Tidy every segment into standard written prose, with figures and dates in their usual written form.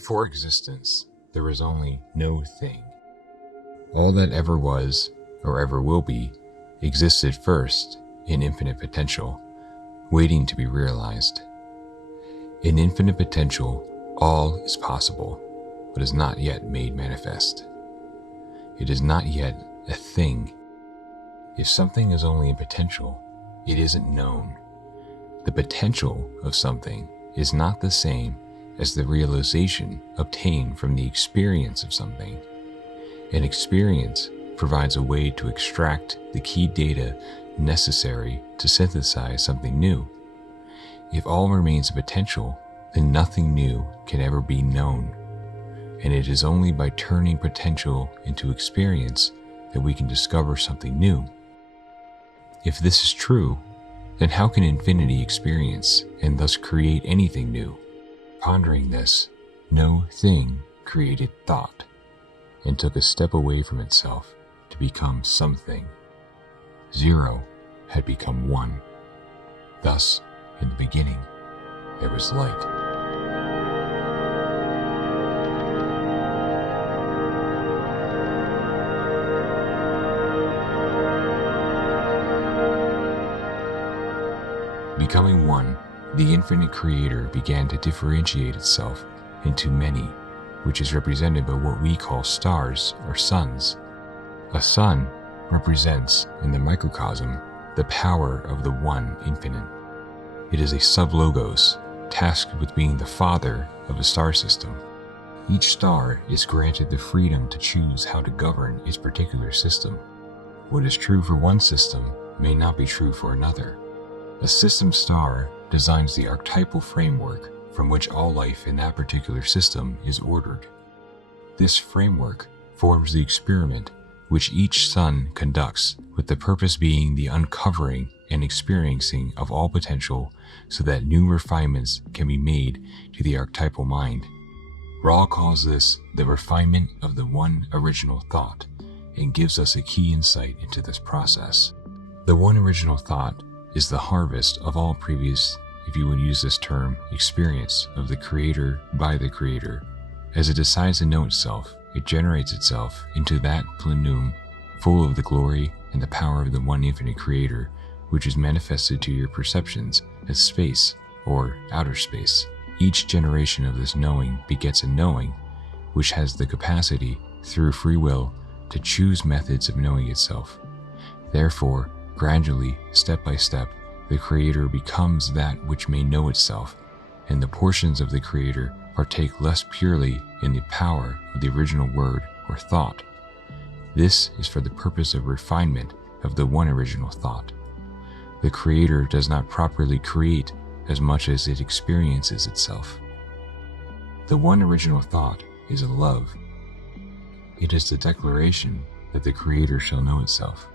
Before existence, there was only no thing. All that ever was, or ever will be, existed first in infinite potential, waiting to be realized. In infinite potential, all is possible, but is not yet made manifest. It is not yet a thing. If something is only in potential, it isn't known. The potential of something is not the same as the realization obtained from the experience of something. An experience provides a way to extract the key data necessary to synthesize something new. If all remains a potential, then nothing new can ever be known. And it is only by turning potential into experience that we can discover something new. If this is true, then how can infinity experience and thus create anything new? Pondering this, no thing created thought and took a step away from itself to become something. Zero had become one. Thus, in the beginning, there was light. Becoming one, the infinite creator began to differentiate itself into many, which is represented by what we call stars or suns. A sun represents, in the microcosm, the power of the one infinite. It is a sublogos, tasked with being the father of a star system. Each star is granted the freedom to choose how to govern its particular system. What is true for one system may not be true for another. A system star designs the archetypal framework from which all life in that particular system is ordered. This framework forms the experiment which each sun conducts, with the purpose being the uncovering and experiencing of all potential so that new refinements can be made to the archetypal mind. Ra calls this the refinement of the one original thought and gives us a key insight into this process. The one original thought is the harvest of all previous, if you would use this term, experience of the creator by the creator. As it decides to know itself, it generates itself into that plenum full of the glory and the power of the one infinite creator, which is manifested to your perceptions as space or outer space. Each generation of this knowing begets a knowing, which has the capacity, through free will, to choose methods of knowing itself. Therefore, gradually, step by step, the creator becomes that which may know itself, and the portions of the creator partake less purely in the power of the original word or thought. This is for the purpose of refinement of the one original thought. The creator does not properly create as much as it experiences itself. The one original thought is a love. It is the declaration that the creator shall know itself.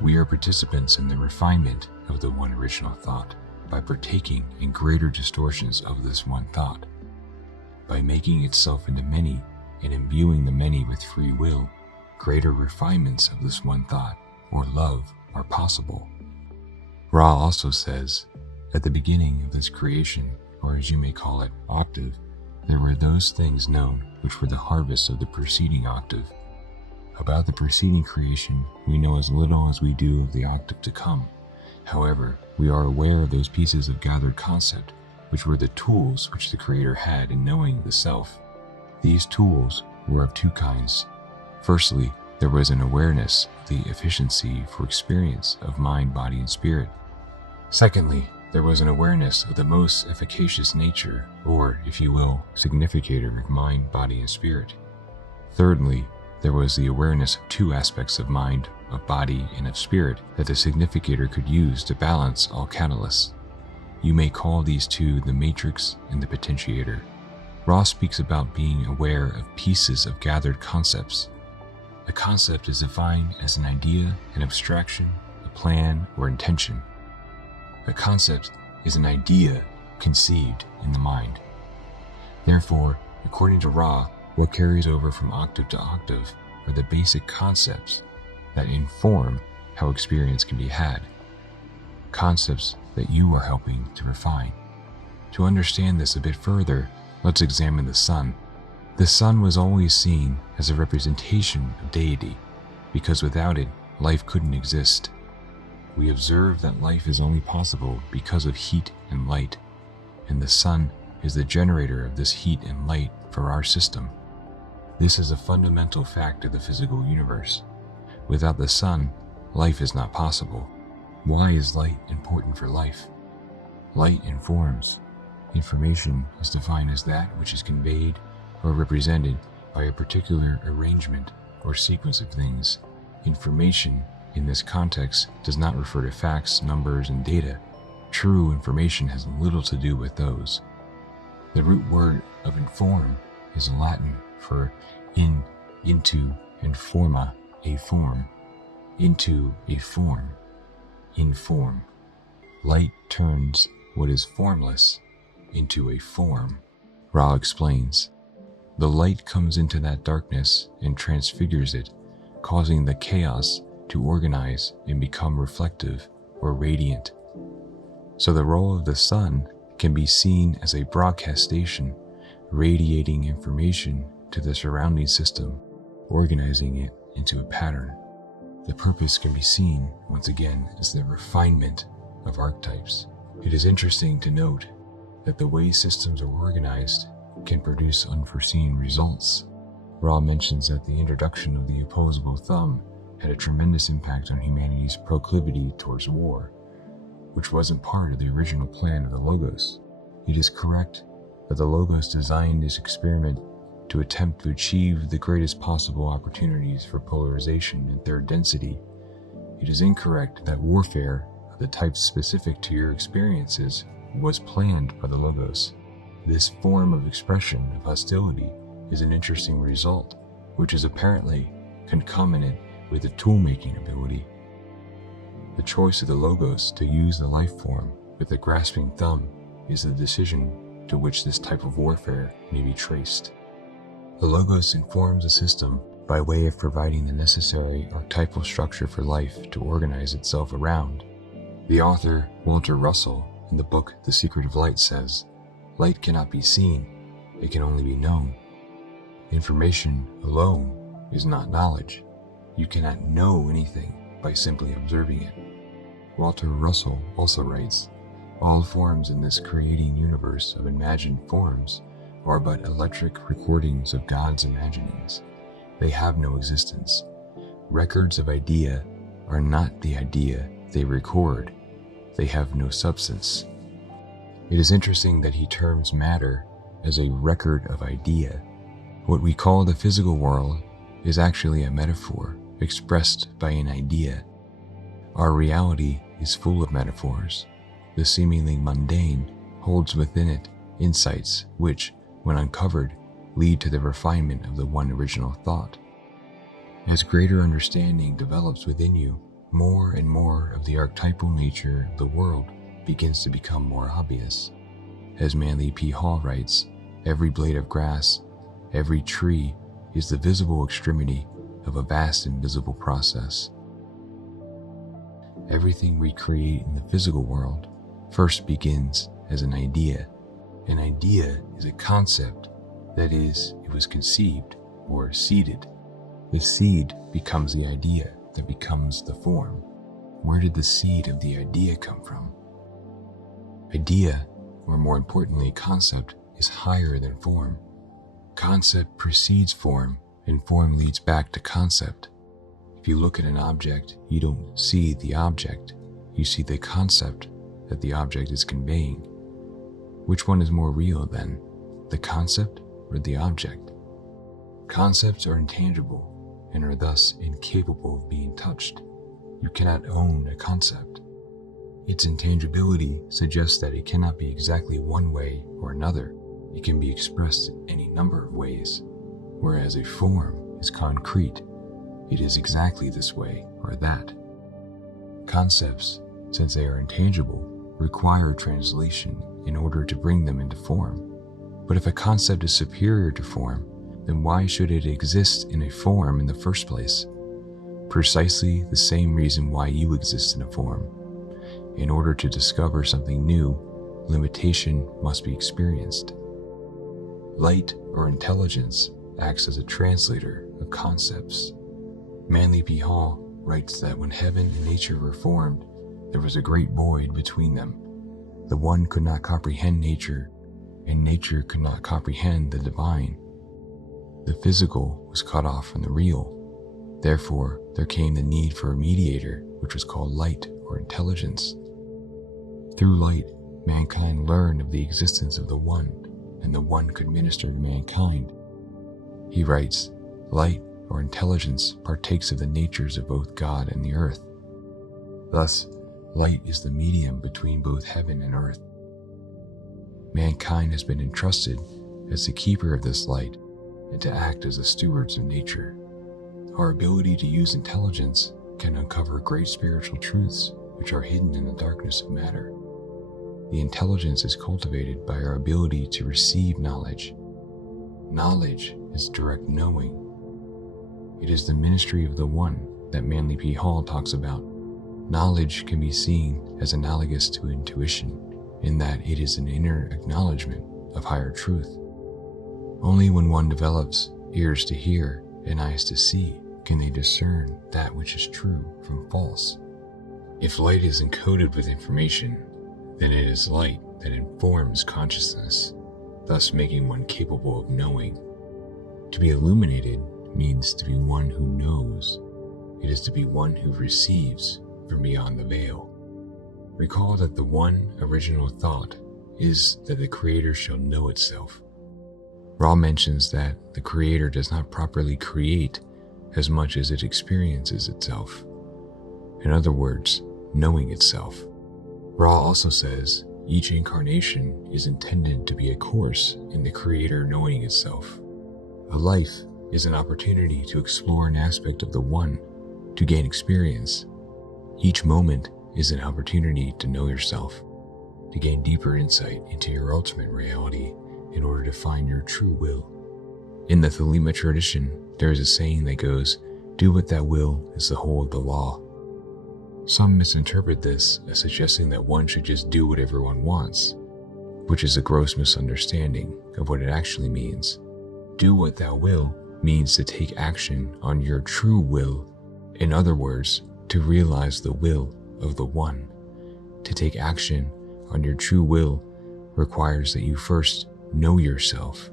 We are participants in the refinement of the one original thought by partaking in greater distortions of this one thought. By making itself into many and imbuing the many with free will, greater refinements of this one thought, or love, are possible. Ra also says, at the beginning of this creation, or as you may call it, octave, there were those things known which were the harvest of the preceding octave. About the preceding creation, we know as little as we do of the octave to come. However, we are aware of those pieces of gathered concept, which were the tools which the Creator had in knowing the Self. These tools were of two kinds. Firstly, there was an awareness of the efficiency for experience of mind, body, and spirit. Secondly, there was an awareness of the most efficacious nature, or, if you will, significator of mind, body, and spirit. Thirdly, there was the awareness of two aspects of mind, of body, and of spirit that the significator could use to balance all catalysts. You may call these two the matrix and the potentiator. Ra speaks about being aware of pieces of gathered concepts. A concept is defined as an idea, an abstraction, a plan, or intention. A concept is an idea conceived in the mind. Therefore, according to Ra, what carries over from octave to octave are the basic concepts that inform how experience can be had. Concepts that you are helping to refine. To understand this a bit further, Let's examine the sun. The sun was always seen as a representation of deity, because without it, life couldn't exist. We observe that life is only possible because of heat and light, and the sun is the generator of this heat and light for our system. This is a fundamental fact of the physical universe. Without the sun, life is not possible. Why is light important for life? Light informs. Information is defined as that which is conveyed or represented by a particular arrangement or sequence of things. Information in this context does not refer to facts, numbers, and data. True information has little to do with those. The root word of inform is Latin for in, into, and forma, a form. Into a form. Inform. Light turns what is formless into a form. Ra explains. The light comes into that darkness and transfigures it, causing the chaos to organize and become reflective or radiant. So the role of the sun can be seen as a broadcast station, radiating information to the surrounding system, organizing it into a pattern. The purpose can be seen, once again, as the refinement of archetypes. It is interesting to note that the way systems are organized can produce unforeseen results. Ra mentions that the introduction of the opposable thumb had a tremendous impact on humanity's proclivity towards war, which wasn't part of the original plan of the Logos. It is correct that the Logos designed this experiment to attempt to achieve the greatest possible opportunities for polarization and third density. It is incorrect that warfare of the type specific to your experiences was planned by the Logos. This form of expression of hostility is an interesting result, which is apparently concomitant with the tool-making ability. The choice of the Logos to use the life form with the grasping thumb is the decision to which this type of warfare may be traced. The Logos informs a system by way of providing the necessary archetypal structure for life to organize itself around. The author, Walter Russell, in the book The Secret of Light says, "Light cannot be seen, it can only be known. Information alone is not knowledge. You cannot know anything by simply observing it." Walter Russell also writes, "All forms in this creating universe of imagined forms are but electric recordings of God's imaginings. They have no existence. Records of idea are not the idea they record. They have no substance." It is interesting that he terms matter as a record of idea. What we call the physical world is actually a metaphor expressed by an idea. Our reality is full of metaphors. The seemingly mundane holds within it insights which, when uncovered, lead to the refinement of the one original thought. As greater understanding develops within you, more and more of the archetypal nature of the world begins to become more obvious. As Manly P. Hall writes, "Every blade of grass, every tree is the visible extremity of a vast invisible process." Everything we create in the physical world first begins as an idea. An idea is a concept, that is, it was conceived or seeded. The seed becomes the idea that becomes the form. Where did the seed of the idea come from? Idea, or more importantly, concept, is higher than form. Concept precedes form, and form leads back to concept. If you look at an object, you don't see the object. You see the concept that the object is conveying. Which one is more real then, the concept or the object? Concepts are intangible and are thus incapable of being touched. You cannot own a concept. Its intangibility suggests that it cannot be exactly one way or another. It can be expressed in any number of ways, whereas a form is concrete. It is exactly this way or that. Concepts, since they are intangible, require translation in order to bring them into form. But if a concept is superior to form, then why should it exist in a form in the first place? Precisely the same reason why you exist in a form. In order to discover something new, limitation must be experienced. Light or intelligence acts as a translator of concepts. Manly P. Hall writes that when heaven and nature were formed, there was a great void between them. The one could not comprehend nature, and nature could not comprehend the divine. The physical was cut off from the real. Therefore, there came the need for a mediator, which was called light or intelligence. Through light, mankind learned of the existence of the One, and the One could minister to mankind. He writes, light or intelligence partakes of the natures of both God and the earth. Thus, light is the medium between both heaven and earth. Mankind has been entrusted as the keeper of this light and to act as the stewards of nature. Our ability to use intelligence can uncover great spiritual truths which are hidden in the darkness of matter. The intelligence is cultivated by our ability to receive knowledge. Knowledge is direct knowing. It is the ministry of the One that Manly P. Hall talks about. Knowledge can be seen as analogous to intuition, in that it is an inner acknowledgement of higher truth. Only when one develops ears to hear and eyes to see can they discern that which is true from false. If light is encoded with information, then it is light that informs consciousness, thus making one capable of knowing. To be illuminated means to be one who knows. It is to be one who receives from beyond the veil. Recall that the one original thought is that the Creator shall know itself. Ra mentions that the Creator does not properly create as much as it experiences itself. In other words, knowing itself. Ra also says each incarnation is intended to be a course in the Creator knowing itself. A life is an opportunity to explore an aspect of the One, to gain experience. Each moment is an opportunity to know yourself, to gain deeper insight into your ultimate reality in order to find your true will. In the Thelema tradition, there is a saying that goes, "Do what thou will is the whole of the law." Some misinterpret this as suggesting that one should just do whatever one wants, which is a gross misunderstanding of what it actually means. Do what thou will means to take action on your true will. In other words, to realize the will of the One. To take action on your true will requires that you first know yourself.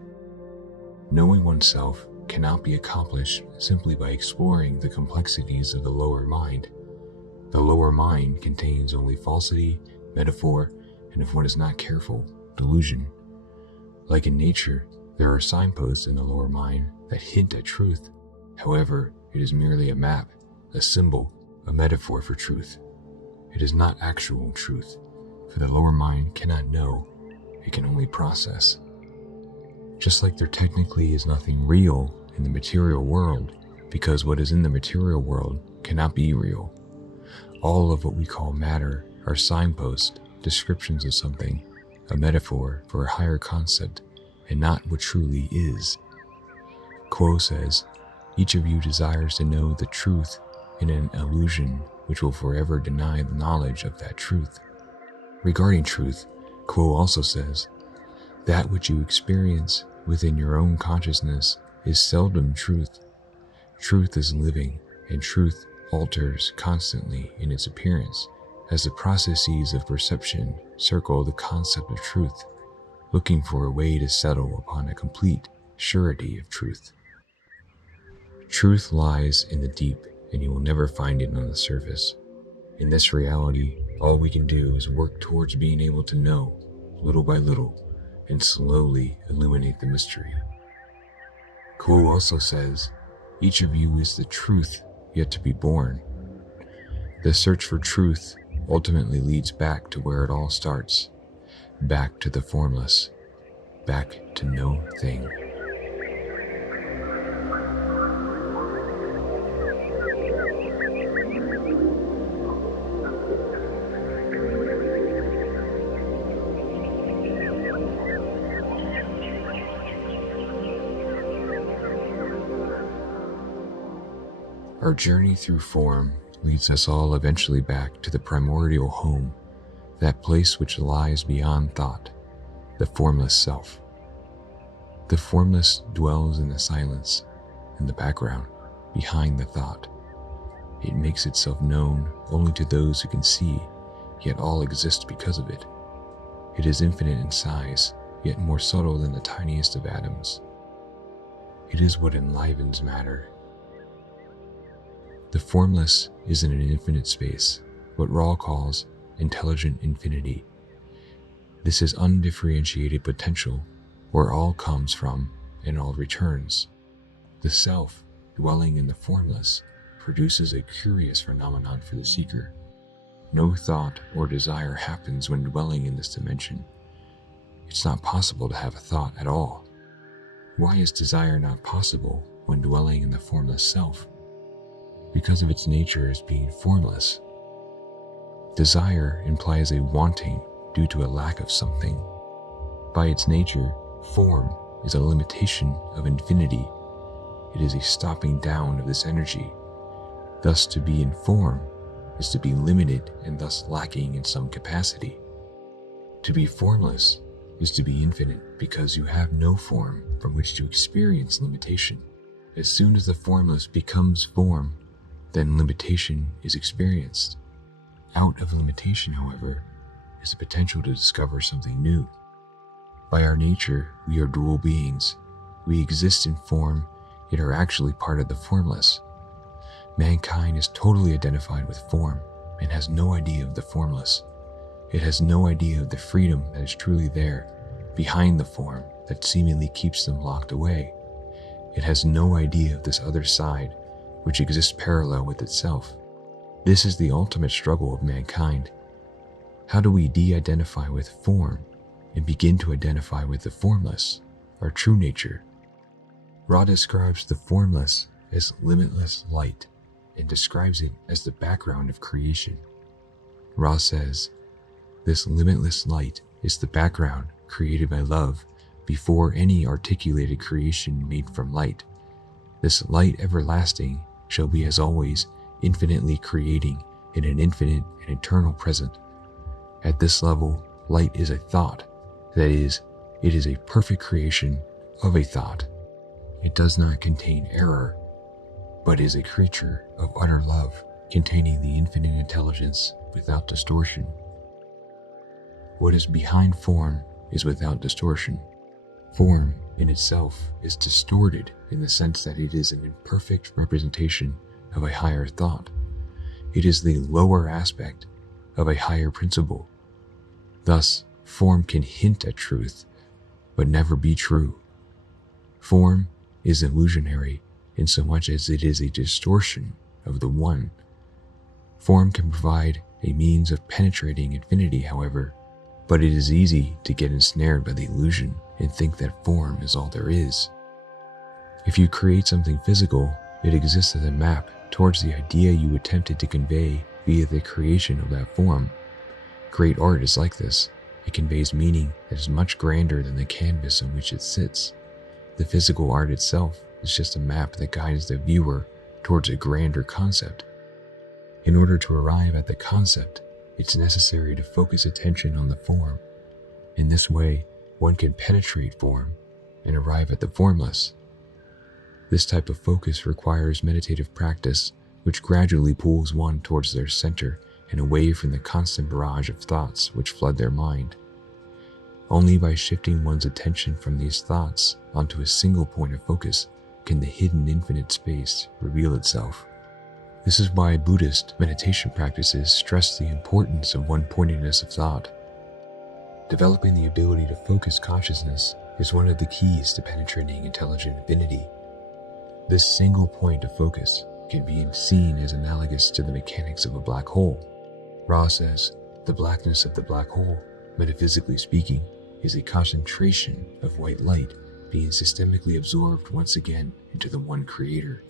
Knowing oneself cannot be accomplished simply by exploring the complexities of the lower mind. The lower mind contains only falsity, metaphor, and if one is not careful, delusion. Like in nature, there are signposts in the lower mind that hint at truth. However, it is merely a map, a symbol, a metaphor for truth. It is not actual truth, for the lower mind cannot know, it can only process. Just like there technically is nothing real in the material world, because what is in the material world cannot be real. All of what we call matter are signposts, descriptions of something, a metaphor for a higher concept, and not what truly is. Quo says, each of you desires to know the truth in an illusion which will forever deny the knowledge of that truth. Regarding truth, Quo also says, that which you experience within your own consciousness is seldom truth. Truth is living, and truth alters constantly in its appearance as the processes of perception circle the concept of truth, looking for a way to settle upon a complete surety of truth. Truth lies in the deep, and you will never find it on the surface. In this reality, all we can do is work towards being able to know, little by little, and slowly illuminate the mystery. Quo also says, each of you is the truth yet to be born. The search for truth ultimately leads back to where it all starts, back to the formless, back to no thing. Our journey through form leads us all eventually back to the primordial home, that place which lies beyond thought, the formless self. The formless dwells in the silence, in the background, behind the thought. It makes itself known only to those who can see, yet all exist because of it. It is infinite in size, yet more subtle than the tiniest of atoms. It is what enlivens matter. The formless is in an infinite space, what Ra calls intelligent infinity. This is undifferentiated potential, where all comes from and all returns. The self, dwelling in the formless, produces a curious phenomenon for the seeker. No thought or desire happens when dwelling in this dimension. It's not possible to have a thought at all. Why is desire not possible when dwelling in the formless self? Because of its nature as being formless. Desire implies a wanting due to a lack of something. By its nature, form is a limitation of infinity. It is a stopping down of this energy. Thus, to be in form is to be limited and thus lacking in some capacity. To be formless is to be infinite because you have no form from which to experience limitation. As soon as the formless becomes form, then limitation is experienced. Out of limitation, however, is the potential to discover something new. By our nature, we are dual beings. We exist in form, yet are actually part of the formless. Mankind is totally identified with form and has no idea of the formless. It has no idea of the freedom that is truly there, behind the form that seemingly keeps them locked away. It has no idea of this other side, which exists parallel with itself. This is the ultimate struggle of mankind. How do we de-identify with form and begin to identify with the formless, our true nature? Ra describes the formless as limitless light and describes it as the background of creation. Ra says, this limitless light is the background created by love before any articulated creation made from light. This light everlasting shall be as always infinitely creating in an infinite and eternal present. At this level, light is a thought. That is, it is a perfect creation of a thought. It does not contain error, but is a creature of utter love, containing the infinite intelligence without distortion. What is behind form is without distortion. Form in itself is distorted in the sense that it is an imperfect representation of a higher thought. It is the lower aspect of a higher principle. Thus, form can hint at truth, but never be true. Form is illusionary in so much as it is a distortion of the one. Form can provide a means of penetrating infinity, however, but it is easy to get ensnared by the illusion and think that form is all there is. If you create something physical, it exists as a map towards the idea you attempted to convey via the creation of that form. Great art is like this. It conveys meaning that is much grander than the canvas on which it sits. The physical art itself is just a map that guides the viewer towards a grander concept. In order to arrive at the concept, it's necessary to focus attention on the form. In this way, one can penetrate form and arrive at the formless. This type of focus requires meditative practice, which gradually pulls one towards their center and away from the constant barrage of thoughts which flood their mind. Only by shifting one's attention from these thoughts onto a single point of focus can the hidden infinite space reveal itself. This is why Buddhist meditation practices stress the importance of one-pointedness of thought. Developing the ability to focus consciousness is one of the keys to penetrating intelligent infinity. This single point of focus can be seen as analogous to the mechanics of a black hole. Ra says, the blackness of the black hole, metaphysically speaking, is a concentration of white light being systemically absorbed once again into the one creator.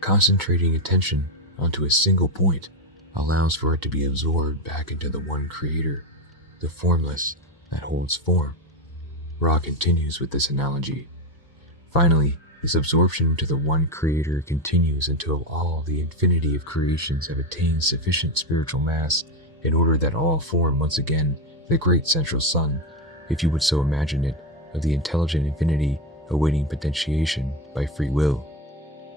Concentrating attention onto a single point allows for it to be absorbed back into the one creator, the formless that holds form. Ra continues with this analogy. Finally, this absorption into the one creator continues until all the infinity of creations have attained sufficient spiritual mass in order that all form once again the great central sun, if you would so imagine it, of the intelligent infinity awaiting potentiation by free will.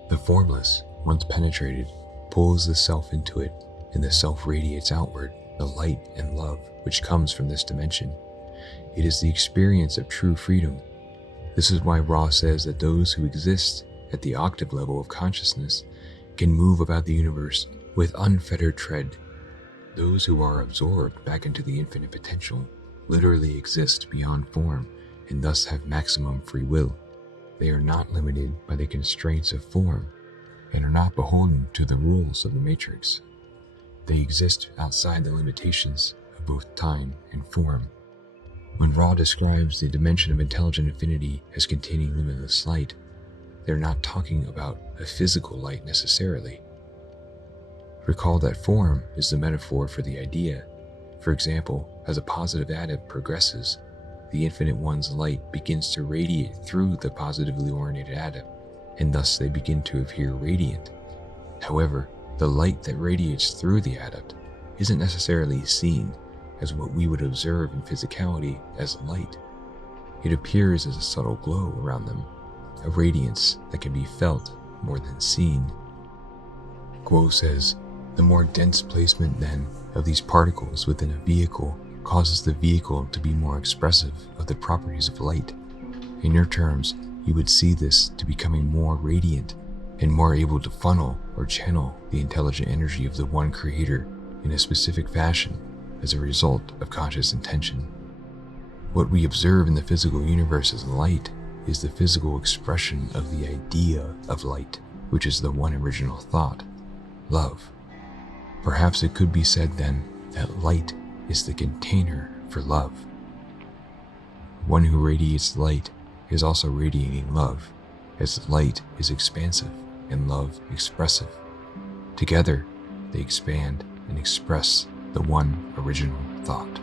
The formless, once penetrated, pulls the self into it, and the self radiates outward the light and love which comes from this dimension. It is the experience of true freedom. This is why Ra says that those who exist at the octave level of consciousness can move about the universe with unfettered tread. Those who are absorbed back into the infinite potential literally exist beyond form and thus have maximum free will. They are not limited by the constraints of form and are not beholden to the rules of the matrix. They exist outside the limitations of both time and form. When Ra describes the dimension of intelligent infinity as containing limitless light, they're not talking about a physical light necessarily. Recall that form is the metaphor for the idea. For example, as a positive atom progresses, the Infinite One's light begins to radiate through the positively oriented atom, and thus they begin to appear radiant. However, the light that radiates through the adept isn't necessarily seen as what we would observe in physicality as light. It appears as a subtle glow around them, a radiance that can be felt more than seen. Guo says, the more dense placement then of these particles within a vehicle causes the vehicle to be more expressive of the properties of light. In your terms, you would see this to becoming more radiant and more able to funnel or channel the intelligent energy of the one creator in a specific fashion as a result of conscious intention. What we observe in the physical universe as light is the physical expression of the idea of light, which is the one original thought, love. Perhaps it could be said then that light is the container for love. One who radiates light is also radiating love, as light is expansive and love expressive. Together, they expand and express the one original thought.